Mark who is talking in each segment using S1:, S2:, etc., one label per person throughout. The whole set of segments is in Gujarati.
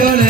S1: canciones.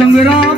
S1: संग्राम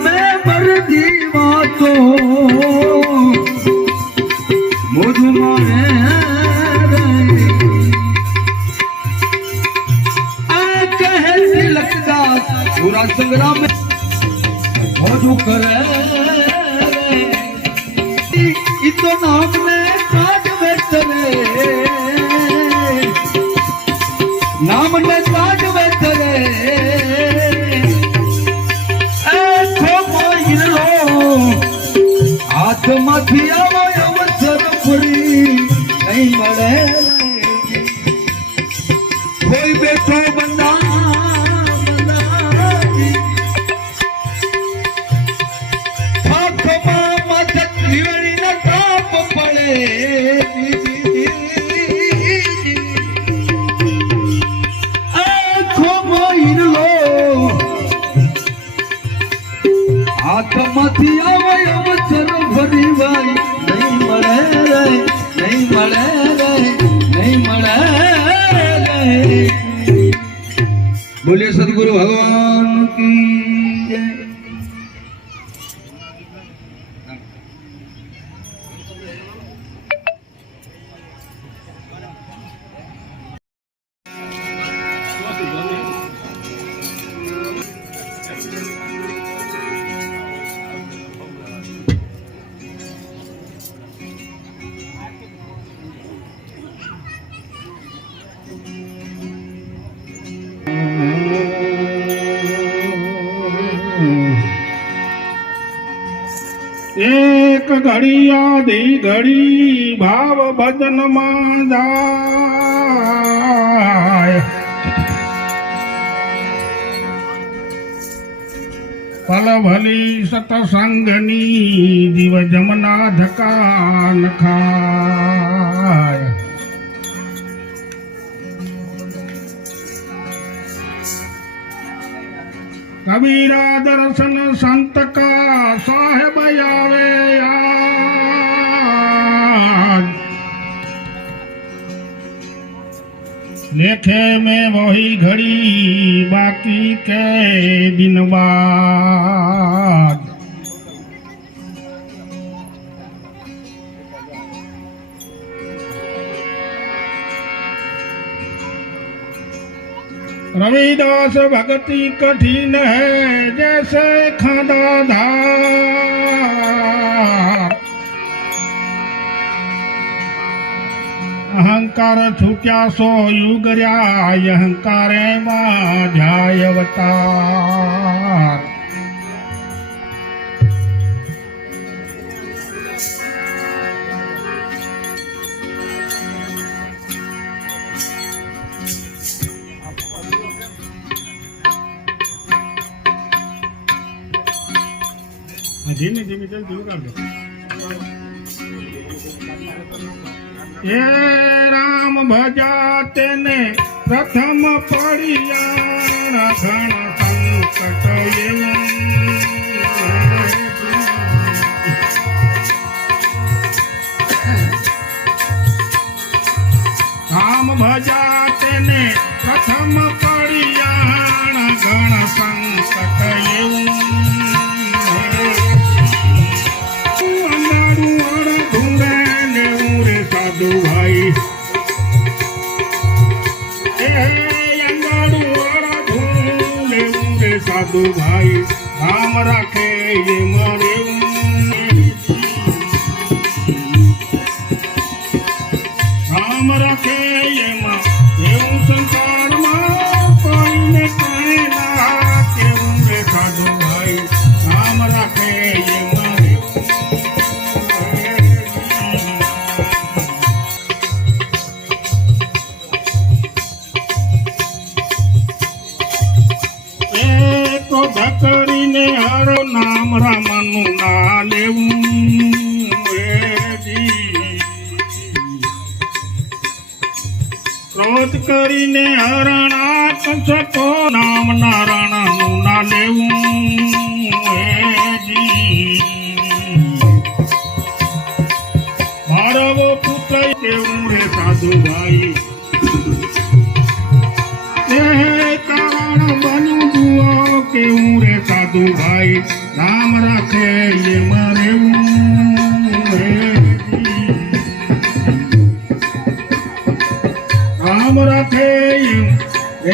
S2: એક ઘડી આધી ઘડી ભાવ ભજનમાં જાય. પલભલી સતસંગની જીવ જમના ધકાન ખાય. કબીરા દર્શન સંત કા સાહેબ આવે લેખે મેં વહી ઘડી બાકી કે દિનબા रविदास भक्ति कठिन है जैसे खादा धार अहंकार छूट्या सो युग अहंकार माझा अवतार ધીમે ધીમે ધીમે કાઢ હે રામ ભજા તેને પ્રથમ પડિયા ઘણા સંકટ એવું સાધુ ભાઈ રામ રાખે. સાધુ ભાઈ, રામ રાખે એ મરેવું રામ રાખે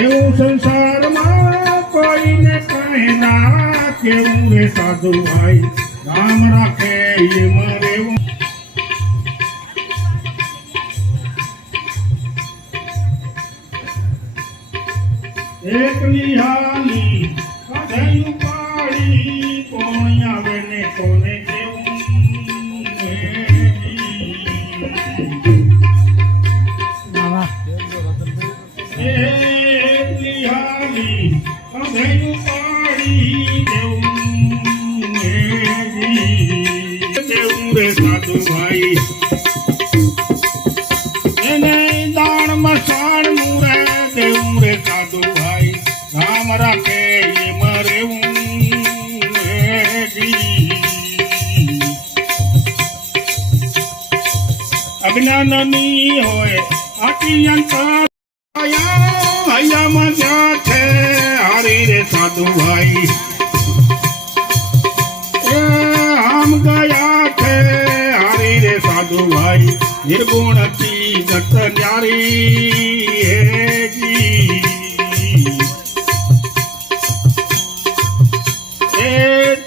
S2: એવું સંસારમાં કોઈને કહે ના કેવું રે સાધુ ભાઈ. રામ રાખે એ મરેવું એકલી હાલી કઢાયું પાડી કોણ આવે ને કોને કેવું એકલી હાલી કઢાયું અજ્ઞાનની હોય આટી અંતર હૈયામાં જ્યાં છે હરી રે સાધુ ભાઈ. એ આમ ગયા છે હરી રે સાધુ ભાઈ, નિર્ગુણ હતી જત ન્યારી હેજી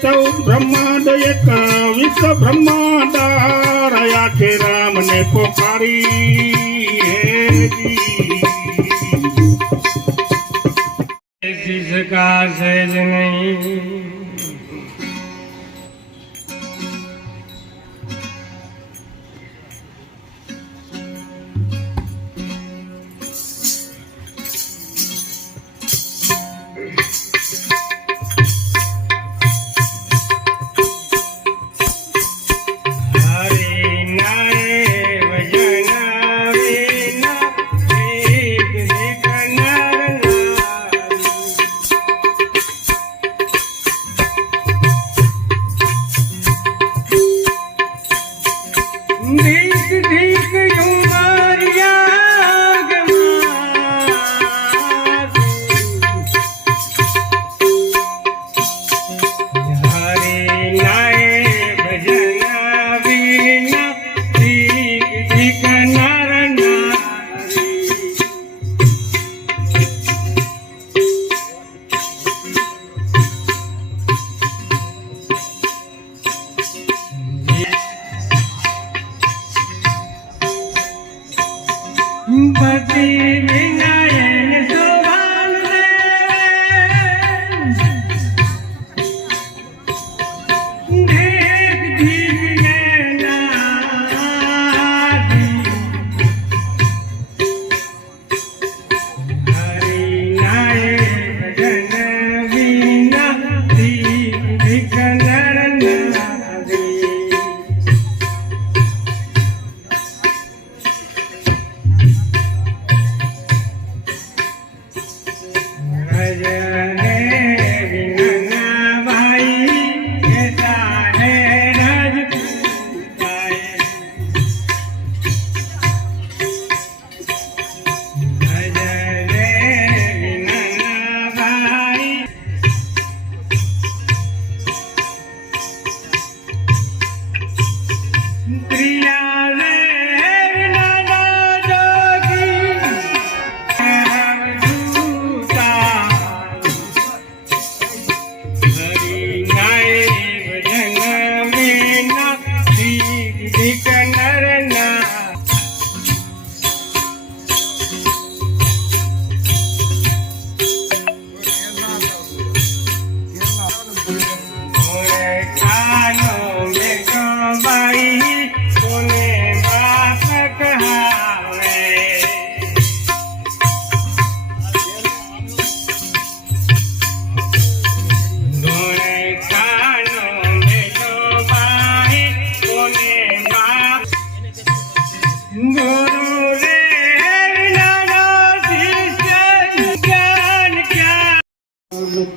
S2: સૌ બ્રહ્માંડ એકા વિશ્વ બ્રહ્માંડ રાખે રામને પોકારી. હેજી
S1: સકા સજ નહીં. Nem, nem.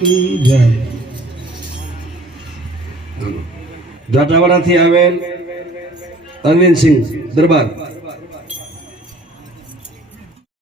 S1: નહીં
S2: જય.
S3: જાટાવાડાથી આવેલ અરવિંદસિંહ દરબાર.